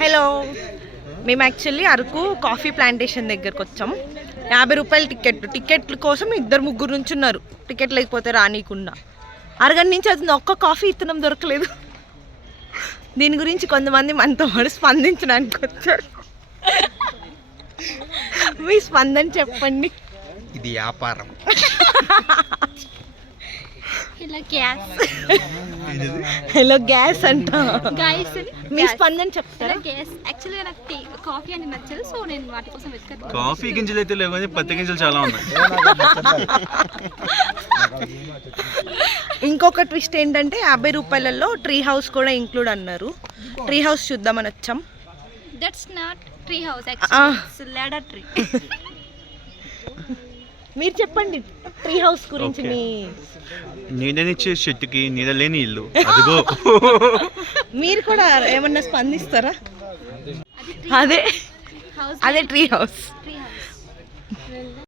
Hello, మేము actually Araku coffee plantation దగ్గరకు వచ్చాం. 50 రూపాయల టికెట్ల కోసం 2-3 నుంచి ఉన్నారు. టికెట్ లేకపోతే రానీయకుండా. అరగంట నుంచి అది ఒక్క కాఫీ ఇత్తనం దొరకలేదు. దీని గురించి కొంతమంది మనతో పాటు స్పందించడానికి వచ్చారు. మీ స్పందన చెప్పండి. ఇది వ్యాపారం. హలో గ్యాస్ అంట. మీ Gas. స్పందన చెప్తారా? గ్యాస్ యాక్చువల్గా నాకు కాఫీ అని నచ్చదు, సో నేను వాటి కోసం వెతుకుతాను. కాఫీ గింజలు అయితే లేవు కానీ పత్తి గింజలు చాలా ఉన్నాయి. ఇంకొక ట్విస్ట్ ఏంటంటే 50 రూపాయలలో ట్రీ హౌస్ కూడా ఇంక్లూడ్ అన్నారు. ట్రీ హౌస్ చూద్దామని వచ్చాం. That's not tree house, actually it's ladder tree. మీరు చెప్పండి ట్రీ హౌస్ గురించి. Okay. మీ నీడనిచ్చే చెట్టుకి నీడ లేని ఇల్లు అదిగో. మీరు కూడా ఏమన్నా స్పందిస్తారా? అది అదే ట్రీ హౌస్. Tree house.